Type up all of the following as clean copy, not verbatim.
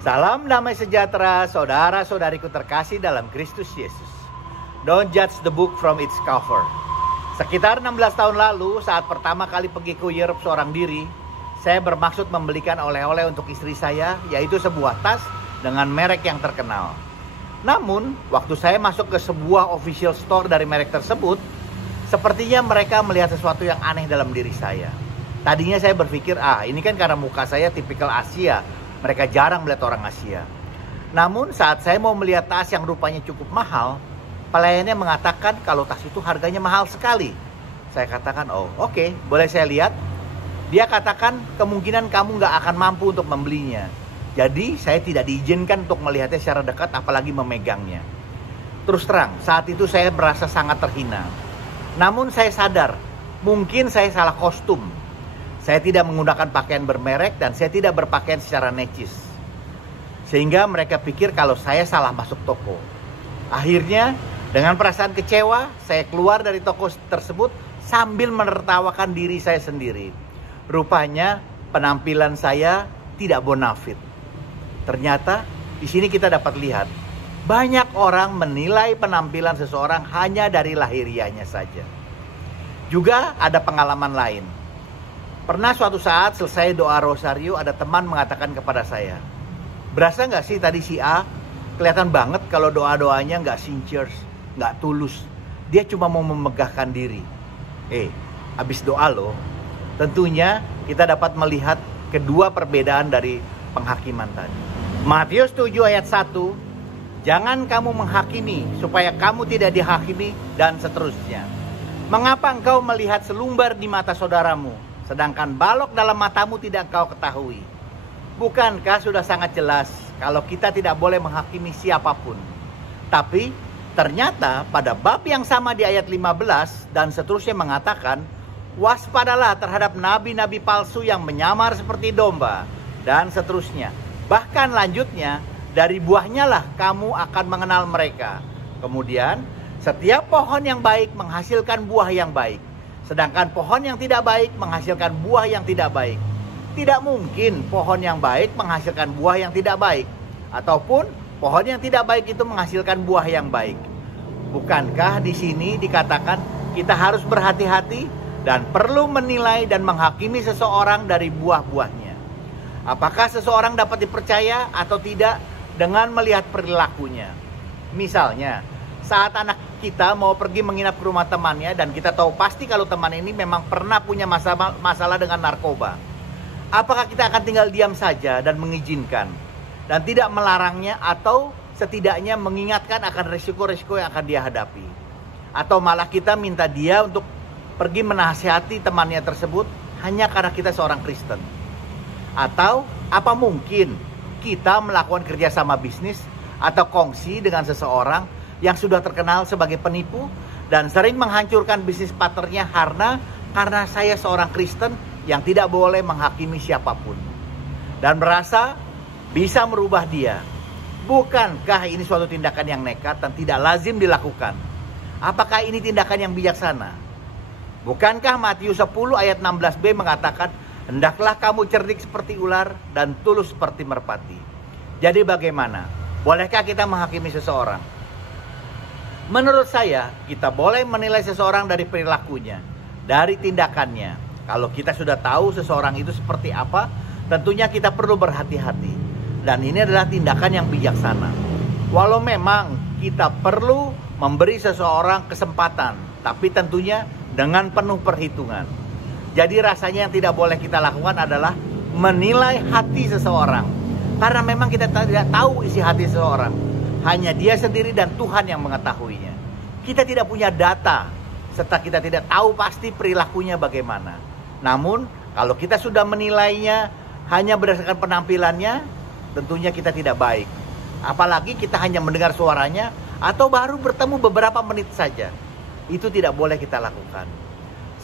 Salam damai sejahtera, saudara-saudariku terkasih dalam Kristus Yesus. Don't judge the book from its cover. Sekitar 16 tahun lalu, saat pertama kali pergi ke Europe seorang diri, saya bermaksud membelikan oleh-oleh untuk istri saya, yaitu sebuah tas dengan merek yang terkenal. Namun, waktu saya masuk ke sebuah official store dari merek tersebut, sepertinya mereka melihat sesuatu yang aneh dalam diri saya. Tadinya saya berpikir, ini kan karena muka saya tipikal Asia. Mereka jarang melihat orang Asia. Namun saat saya mau melihat tas yang rupanya cukup mahal, pelayannya mengatakan kalau tas itu harganya mahal sekali. Saya katakan, oke, boleh saya lihat? Dia katakan kemungkinan kamu nggak akan mampu untuk membelinya. Jadi saya tidak diizinkan untuk melihatnya secara dekat, apalagi memegangnya. Terus terang, saat itu saya merasa sangat terhina. Namun saya sadar, mungkin saya salah kostum. Saya tidak menggunakan pakaian bermerek dan saya tidak berpakaian secara necis. Sehingga mereka pikir kalau saya salah masuk toko. Akhirnya, dengan perasaan kecewa, saya keluar dari toko tersebut sambil menertawakan diri saya sendiri. Rupanya penampilan saya tidak bonafit. Ternyata di sini kita dapat lihat banyak orang menilai penampilan seseorang hanya dari lahiriahnya saja. Juga ada pengalaman lain. Pernah suatu saat selesai doa rosario, ada teman mengatakan kepada saya, berasa nggak sih tadi si A kelihatan banget kalau doa-doanya nggak sincere, nggak tulus. Dia cuma mau memegahkan diri. Habis doa loh. Tentunya kita dapat melihat kedua perbedaan dari penghakiman tadi. Matius 7 ayat 1, jangan kamu menghakimi supaya kamu tidak dihakimi, dan seterusnya. Mengapa engkau melihat selumbar di mata saudaramu, sedangkan balok dalam matamu tidak engkau ketahui? Bukankah sudah sangat jelas kalau kita tidak boleh menghakimi siapapun? Tapi ternyata pada bab yang sama di ayat 15 dan seterusnya mengatakan, waspadalah terhadap nabi-nabi palsu yang menyamar seperti domba, dan seterusnya. Bahkan lanjutnya, dari buahnya lah kamu akan mengenal mereka. Kemudian, setiap pohon yang baik menghasilkan buah yang baik, sedangkan pohon yang tidak baik menghasilkan buah yang tidak baik. Tidak mungkin pohon yang baik menghasilkan buah yang tidak baik, ataupun pohon yang tidak baik itu menghasilkan buah yang baik. Bukankah di sini dikatakan kita harus berhati-hati dan perlu menilai dan menghakimi seseorang dari buah-buahnya? Apakah seseorang dapat dipercaya atau tidak dengan melihat perilakunya? Misalnya, saat anak kita mau pergi menginap ke rumah temannya dan kita tahu pasti kalau teman ini memang pernah punya masalah dengan narkoba. Apakah kita akan tinggal diam saja dan mengizinkan dan tidak melarangnya, atau setidaknya mengingatkan akan risiko-risiko yang akan dia hadapi? Atau malah kita minta dia untuk pergi menasihati temannya tersebut hanya karena kita seorang Kristen? Atau apa mungkin kita melakukan kerjasama bisnis atau kongsi dengan seseorang yang sudah terkenal sebagai penipu dan sering menghancurkan bisnis partnernya karena saya seorang Kristen yang tidak boleh menghakimi siapapun dan merasa bisa merubah dia? Bukankah ini suatu tindakan yang nekat dan tidak lazim dilakukan? Apakah ini tindakan yang bijaksana? Bukankah Matius 10 ayat 16b mengatakan, hendaklah kamu cerdik seperti ular dan tulus seperti merpati. Jadi bagaimana? Bolehkah kita menghakimi seseorang? Menurut saya, kita boleh menilai seseorang dari perilakunya, dari tindakannya. Kalau kita sudah tahu seseorang itu seperti apa, tentunya kita perlu berhati-hati. Dan ini adalah tindakan yang bijaksana. Walau memang kita perlu memberi seseorang kesempatan, tapi tentunya dengan penuh perhitungan. Jadi rasanya yang tidak boleh kita lakukan adalah menilai hati seseorang. Karena memang kita tidak tahu isi hati seseorang. Hanya dia sendiri dan Tuhan yang mengetahuinya. Kita tidak punya data, serta kita tidak tahu pasti perilakunya bagaimana. Namun, kalau kita sudah menilainya hanya berdasarkan penampilannya, tentunya kita tidak baik. Apalagi kita hanya mendengar suaranya atau baru bertemu beberapa menit saja. Itu tidak boleh kita lakukan.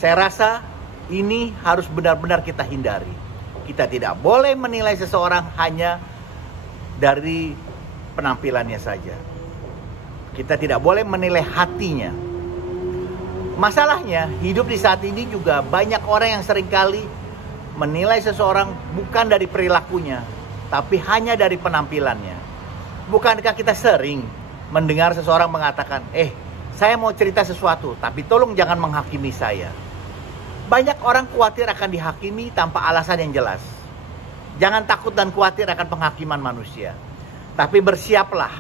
Saya rasa ini harus benar-benar kita hindari. Kita tidak boleh menilai seseorang hanya dari penampilannya saja. Kita tidak boleh menilai hatinya. Masalahnya, hidup di saat ini juga banyak orang yang seringkali menilai seseorang bukan dari perilakunya, tapi hanya dari penampilannya. Bukankah kita sering mendengar seseorang mengatakan, saya mau cerita sesuatu, tapi tolong jangan menghakimi saya. Banyak orang khawatir akan dihakimi tanpa alasan yang jelas. Jangan takut dan khawatir akan penghakiman manusia, tapi bersiaplah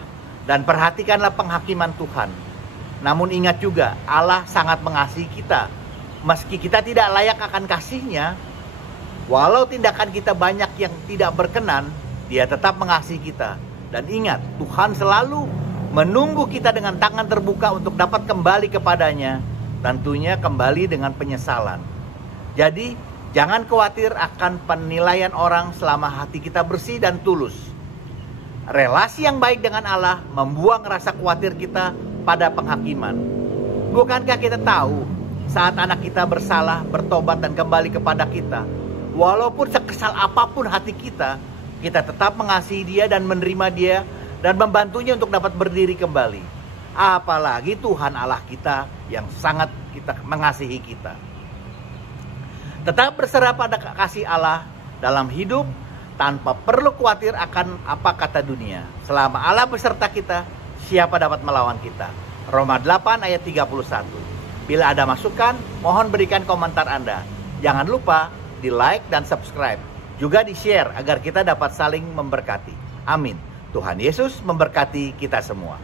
dan perhatikanlah penghakiman Tuhan. Namun ingat juga, Allah sangat mengasihi kita. Meski kita tidak layak akan kasih-Nya, walau tindakan kita banyak yang tidak berkenan, Dia tetap mengasihi kita. Dan ingat, Tuhan selalu menunggu kita dengan tangan terbuka untuk dapat kembali kepadanya. Tentunya kembali dengan penyesalan. Jadi, jangan khawatir akan penilaian orang selama hati kita bersih dan tulus. Relasi yang baik dengan Allah membuang rasa khawatir kita pada penghakiman. Bukankah kita tahu saat anak kita bersalah, bertobat dan kembali kepada kita, walaupun sekesal apapun hati kita, kita tetap mengasihi dia dan menerima dia dan membantunya untuk dapat berdiri kembali. Apalagi Tuhan Allah kita yang sangat mengasihi kita. Tetap berserah pada kasih Allah dalam hidup tanpa perlu khawatir akan apa kata dunia. Selama Allah beserta kita, siapa dapat melawan kita? Roma 8 ayat 31. Bila ada masukan, mohon berikan komentar Anda. Jangan lupa di like dan subscribe. Juga di share agar kita dapat saling memberkati. Amin. Tuhan Yesus memberkati kita semua.